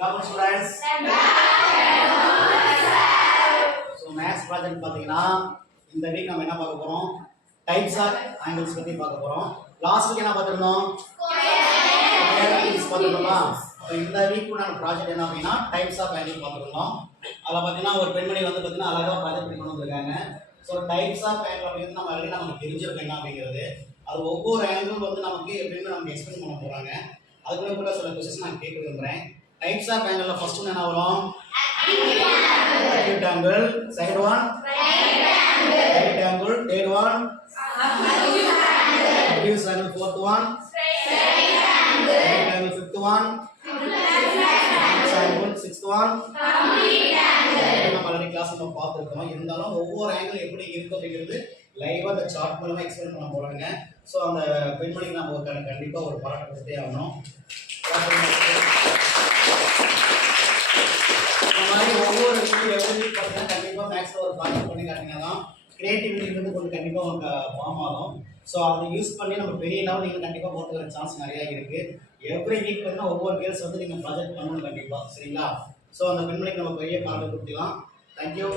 Come students. So maths project பாத்தீங்கன்னா இந்த week நம்ம என்ன பார்க்க போறோம்? டைப்ஸ் ஆஃப் ஆங்கிள்ஸ் பத்தி பார்க்க போறோம். லாஸ்ட் வீக் என்ன பார்த்திருந்தோம்? ஸ்கொயர் ஆங்கிள்ஸ் பார்த்திருந்தோமா? அப்ப இந்த வீக் நம்ம ப்ராஜெக்ட் என்ன அப்படினா டைப்ஸ் ஆஃப் ஆங்கிள் பார்த்திருந்தோம். அதுல பாத்தீங்கன்னா ஒரு பெண்மணி வந்து பாத்தீங்கன்னா அழகா ப்ராஜெக்ட் பண்ணி கொண்டு வந்திருக்காங்க. சோ டைப்ஸ் ஆஃப் ஆங்கிள் அப்படிங்கிறது நம்ம ஆல்ரெடி நமக்கு தெரிஞ்சிருக்கும் என்ன அப்படிங்கிறது. அது ஒவ்வொரு ஆங்கிளும் வந்து நமக்கு எப்படின்னு நமக்கு எக்ஸ்பிளைன் பண்ண போறாங்க. அதுக்குள்ள கூட சில क्वेश्चंस நான் கேட்க விரும்புறேன். டைப்ஸ் ஆஃப் ஆங்கிள்ல ஃபர்ஸ்ட் ஒன் என்ன வரும்? acute angle. Second one right angle. Third one obtuse angle. Fourth one straight angle. Fifth one obtuse angle. Sixth one complete angle. நம்ம ஆல்ரெடி கிளாஸ்ல நம்ம பார்த்திருக்கோம். இருந்தாலும் ஒவ்வொரு ஆங்கிள் எப்படி இருக்கு அப்படிங்கிறது லைவா அந்த சார்ட் மூலமா எக்ஸ்பிளைன் பண்ண போறாங்க. சோ அந்த பெண்மணிக்கு நம்ம கண்டிப்பா ஒரு பாராட்டு கொடுத்தே ஆகணும். இந்த மாதிரி ஒவ்வொரு வீடியோ எப்படி பார்த்தீங்கன்னா கண்டிப்பா மேக்ஸ்ல ஒரு ப்ராஜெக்ட் பண்ணி காட்டினா கிரியேட்டிவிட்டி வந்து கொஞ்சம் கண்டிப்பா உங்களுக்கு ஃபார்ம் ஆகும். ஸோ அதை யூஸ் பண்ணி நம்ம பெரிய லெவல் நீங்கள் கண்டிப்பாக போகிறதுக்கு சான்ஸ் நிறையா இருக்குது. எவ்ரி வீக் பார்த்தீங்கன்னா ஒவ்வொரு கேர்ள்ஸ் வந்து நீங்கள் ப்ராஜெக்ட் பண்ணணும் கண்டிப்பாக. சரிங்களா? ஸோ அந்த பெண்மணிக்கு நம்ம பெரிய பாராட்டு கொடுத்துக்கலாம். தேங்க்யூ.